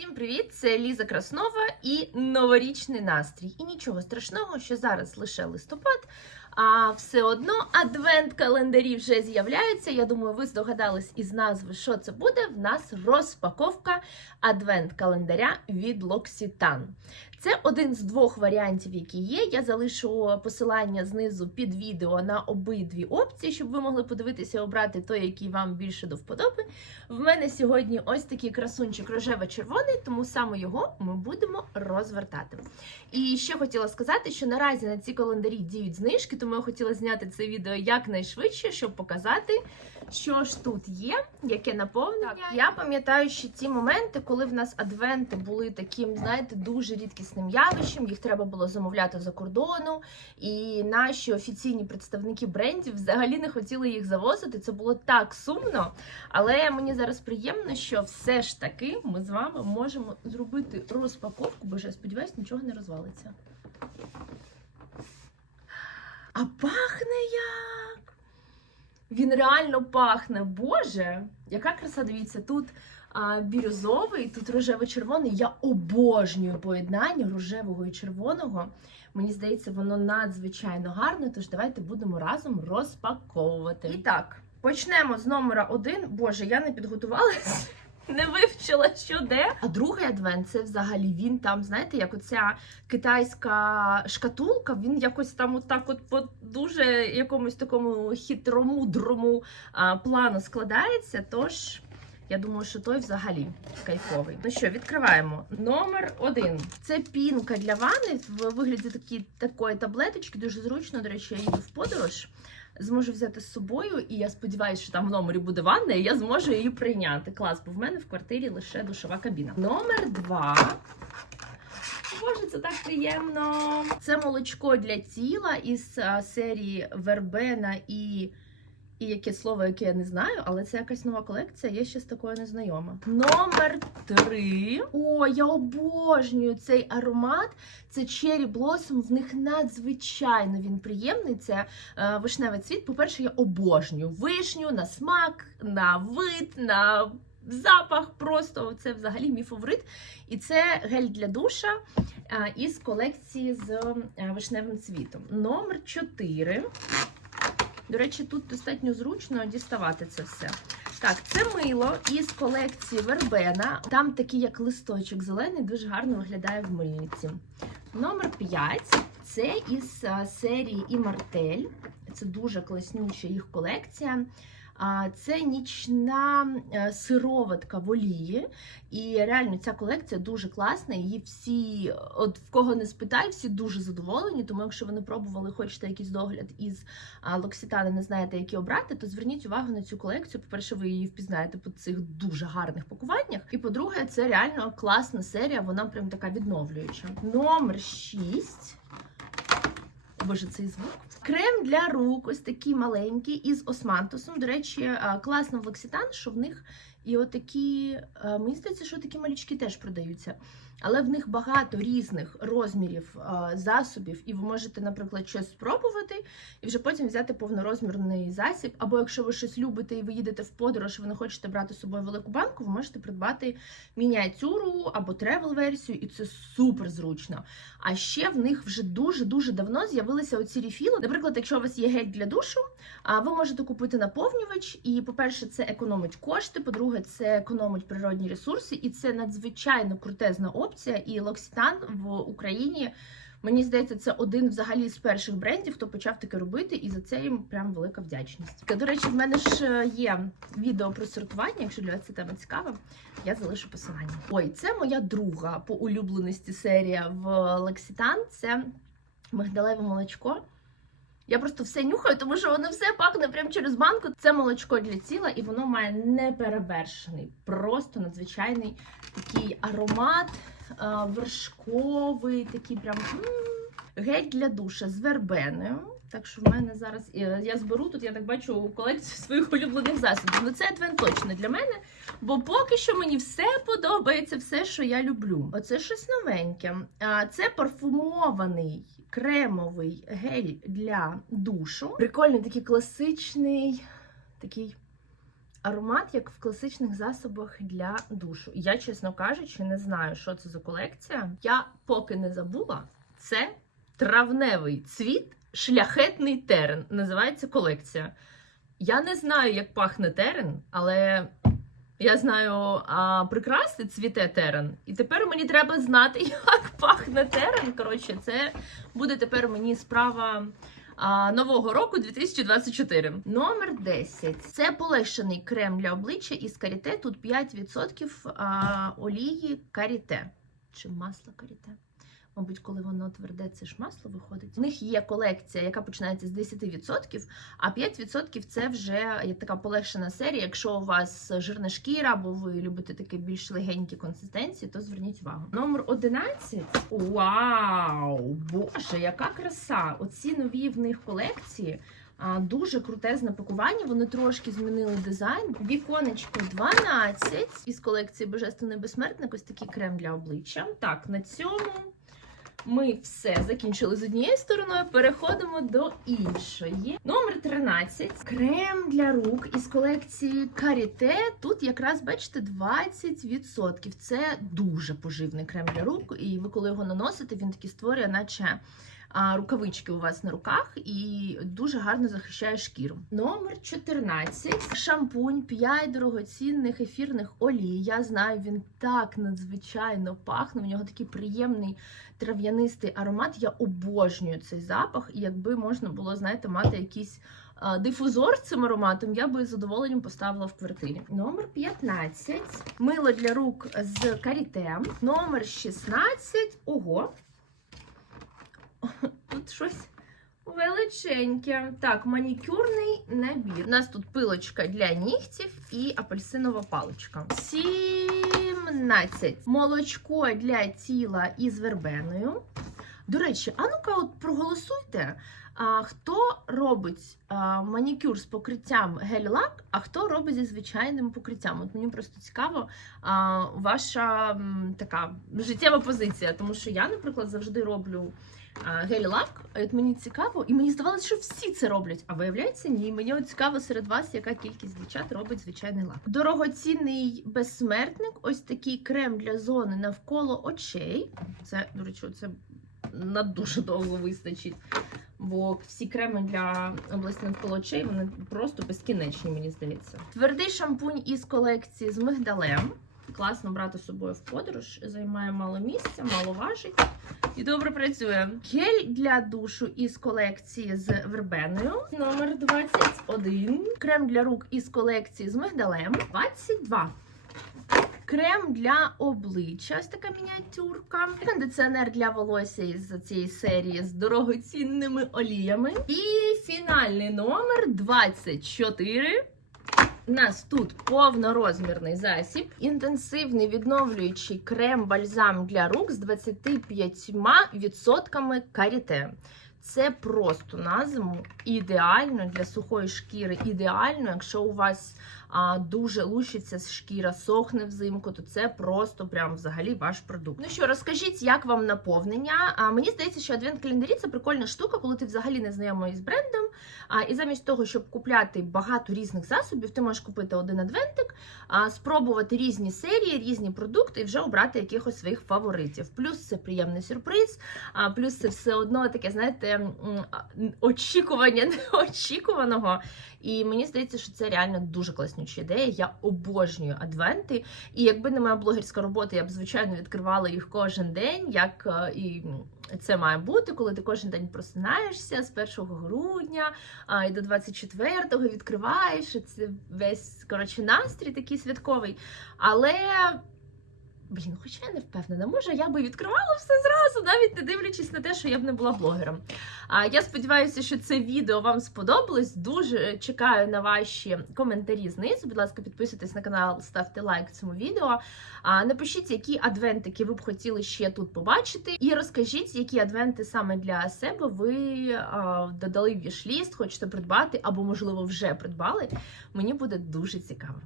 Всім привіт! Це Ліза Краснова і новорічний настрій. І нічого страшного, що зараз лише листопад, а все одно адвент-календарі вже з'являються. Я думаю, ви здогадались із назви, що це буде. В нас розпаковка адвент-календаря від L'Occitane. Це один з двох варіантів, які є. Я залишу посилання знизу під відео на обидві опції, щоб ви могли подивитися обрати той, який вам більше до вподоби. В мене сьогодні ось такий красунчик рожево-червоний, тому саме його ми будемо розвертати. І ще хотіла сказати, що наразі на ці календарі діють знижки, тому я хотіла зняти це відео якнайшвидше, щоб показати, що ж тут є, яке наповнення. Так, я пам'ятаю, що ті моменти, коли в нас адвенти були таким, знаєте, дуже рідкісним явищем, їх треба було замовляти за кордону, і наші офіційні представники брендів взагалі не хотіли їх завозити. Це було так сумно. Але мені зараз приємно, що все ж таки ми з вами можемо зробити розпаковку, бо я сподіваюся, нічого не розвалиться. А пахне як! Він реально пахне. Боже, яка краса, дивіться, тут а, бірюзовий, тут рожево-червоний. Я обожнюю поєднання рожевого і червоного. Мені здається, воно надзвичайно гарне, тож давайте будемо разом розпаковувати. І так, почнемо з номера один. Боже, я не підготувалась. Не вивчила, що де. А другий адвент це взагалі він там, знаєте, як оця китайська шкатулка, він якось там отак от по дуже якомусь такому хитромудрому а, плану складається. Тож я думаю, що той взагалі кайфовий. Ну що, відкриваємо. Номер один. Це пінка для ванни в вигляді такі, такої таблеточки. Дуже зручно. До речі, я їду в подорож. Зможу взяти з собою, і я сподіваюся, що там в номері буде ванна, і я зможу її прийняти. Клас, бо в мене в квартирі лише душова кабіна. Номер два. Боже, це так приємно. Це молочко для тіла із серії Вербена і. І яке слово, яке я не знаю, але це якась нова колекція, я ще з такою не знайома. Номер три. О, я обожнюю цей аромат. Це Cherry Blossom, в них надзвичайно він приємний. Це е, вишневий цвіт. По-перше, я обожнюю вишню на смак, на вид, на запах. Просто це взагалі мій фаворит. І це гель для душа е, із колекції з е, вишневим цвітом. Номер 4. До речі, тут достатньо зручно діставати це все. Так, це мило із колекції Вербена. Там такий як листочок зелений, дуже гарно виглядає в мильниці. Номер 5 це із серії серії Імартель. Це дуже класнюча їх колекція. Це нічна е, сироватка в олії. І реально ця колекція дуже класна. Її всі, от в кого не спитай, всі дуже задоволені. Тому, якщо ви не пробували, хочете якийсь догляд із Локсітани, не знаєте, які обрати, то зверніть увагу на цю колекцію. По-перше, ви її впізнаєте по цих дуже гарних пакуваннях. І по-друге, це реально класна серія, вона прям така відновлююча. Номер 6. Боже, цей звук. Крем для рук, ось такий маленький, із османтусом. До речі, класно в Лекситан, що в них і отакі, мені здається, що такі малючки теж продаються. Але в них багато різних розмірів засобів, і ви можете, наприклад, щось спробувати, і вже потім взяти повнорозмірний засіб. Або якщо ви щось любите і ви їдете в подорож, і ви не хочете брати з собою велику банку, ви можете придбати мініатюру або тревел-версію, і це супер зручно. А ще в них вже дуже-дуже давно з'явилися оці рефіли. Наприклад, якщо у вас є гель для душу, ви можете купити наповнювач. І, по-перше, це економить кошти. По-друге, це економить природні ресурси, і це надзвичайно крутезна опція. І Локситан в Україні. Мені здається, це один взагалі з перших брендів, хто почав таке робити, і за це їм прям велика вдячність. До речі, в мене ж є відео про сортування. Якщо для вас ця тема цікава, я залишу посилання. Ой, це моя друга по улюбленості серія в Лекситан. Це мигдалеве молочко. Я просто все нюхаю, тому що воно все пахне прямо через банку. Це молочко для тіла, і воно має неперевершений, просто надзвичайний такий аромат вершковий, такий прям гель для душа з вербеною. Так що в мене зараз я зберу тут, я так бачу колекцію своїх улюблених засобів. Ну це адвент точно для мене, бо поки що мені все подобається, все, що я люблю. Оце щось новеньке. Це парфумований кремовий гель для душу. Прикольний такий класичний, такий Аромат, як в класичних засобах для душу. Я, чесно кажучи, не знаю, що це за колекція. Я поки не забула, це травневий цвіт, шляхетний терен. Називається колекція. Я не знаю, як пахне терен, але я знаю а, прикраси цвіте терен. І тепер мені треба знати, як пахне терен. Коротше, це буде тепер мені справа а, нового року 2024. Номер 10. Це полегшений крем для обличчя із каріте. Тут 5% а, олії каріте. Чи масло каріте? Мабуть, коли воно тверде, це ж масло виходить. У них є колекція, яка починається з 10%, а 5% це вже така полегшена серія. Якщо у вас жирна шкіра, або ви любите такі більш легенькі консистенції, то зверніть увагу. Номер 11. Вау! Боже, яка краса! Оці нові в них колекції. Дуже крутезне пакування. Вони трошки змінили дизайн. Віконечко 12 із колекції Божественний безсмертник. Ось такий крем для обличчя. Так, на цьому ми все закінчили з однією стороною. Переходимо до іншої. Номер 13. Крем для рук із колекції Каріте. Тут якраз бачите 20%. Це дуже поживний крем для рук. І ви, коли його наносите, він такий створює, наче. Рукавички у вас на руках і дуже гарно захищає шкіру. Номер 14. Шампунь 5 дорогоцінних ефірних олій. Я знаю, він так надзвичайно пахне. У нього такий приємний трав'янистий аромат. Я обожнюю цей запах. І якби можна було, знаєте, мати якийсь дифузор з цим ароматом, я би з задоволенням поставила в квартирі. Номер 15. Мило для рук з каріте. Номер 16. Ого. Тут щось. Величеньке. Так, манікюрний набір. У нас тут пилочка для нігтів і апельсинова паличка. 17. Молочко для тіла із вербеною. До речі, а ну-ка, от проголосуйте. Хто робить манікюр з покриттям гель-лак, а хто робить зі звичайним покриттям? От мені просто цікаво ваша така життєва позиція, тому що я, наприклад, завжди роблю гель-лак. От мені цікаво, і мені здавалося, що всі це роблять. А виявляється, ні. Мені от цікаво серед вас, яка кількість дівчат робить звичайний лак. Дорогоцінний безсмертник. Ось такий крем для зони навколо очей. Це, до речі, це на дуже довго вистачить. Бо всі креми для області навколо очей вони просто безкінечні, мені здається. Твердий шампунь із колекції з мигдалем. Класно брати з собою в подорож, займає мало місця, мало важить і добре працює. Гель для душу із колекції з вербеною. Номер 21. Крем для рук із колекції з мигдалем. 22. Крем для обличчя, ось така мініатюрка. Кондиціонер для волосся із цієї серії з дорогоцінними оліями. І фінальний номер 24. У нас тут повнорозмірний засіб, інтенсивний відновлюючий крем-бальзам для рук з 25% каріте. Це просто на зиму ідеально для сухої шкіри. Ідеально, якщо у вас а, дуже лущиться шкіра, сохне взимку, то це просто прям взагалі ваш продукт. Ну що, розкажіть, як вам наповнення? А, мені здається, що адвент календарі це прикольна штука, коли ти взагалі не знайомий з брендом. А, і замість того, щоб купляти багато різних засобів, ти можеш купити один адвентик, а, спробувати різні серії, різні продукти і вже обрати якихось своїх фаворитів. Плюс це приємний сюрприз, а плюс це все одно таке, знаєте, очікування неочікуваного. І мені здається, що це реально дуже класнюча ідея. Я обожнюю адвенти. І якби не моя блогерська робота, я б звичайно відкривала їх кожен день, як е, і це має бути, коли ти кожен день просинаєшся з 1 грудня і до 24-го відкриваєш. Це весь коротше настрій такий святковий. Але. Блін, хоча я не впевнена, може я би відкривала все зразу, навіть не дивлячись на те, що я б не була блогером. А я сподіваюся, що це відео вам сподобалось. Дуже чекаю на ваші коментарі знизу. Будь ласка, підписуйтесь на канал, ставте лайк цьому відео. А напишіть, які адвентики ви б хотіли ще тут побачити, і розкажіть, які адвенти саме для себе ви а, додали в вішліст, хочете придбати, або можливо вже придбали. Мені буде дуже цікаво.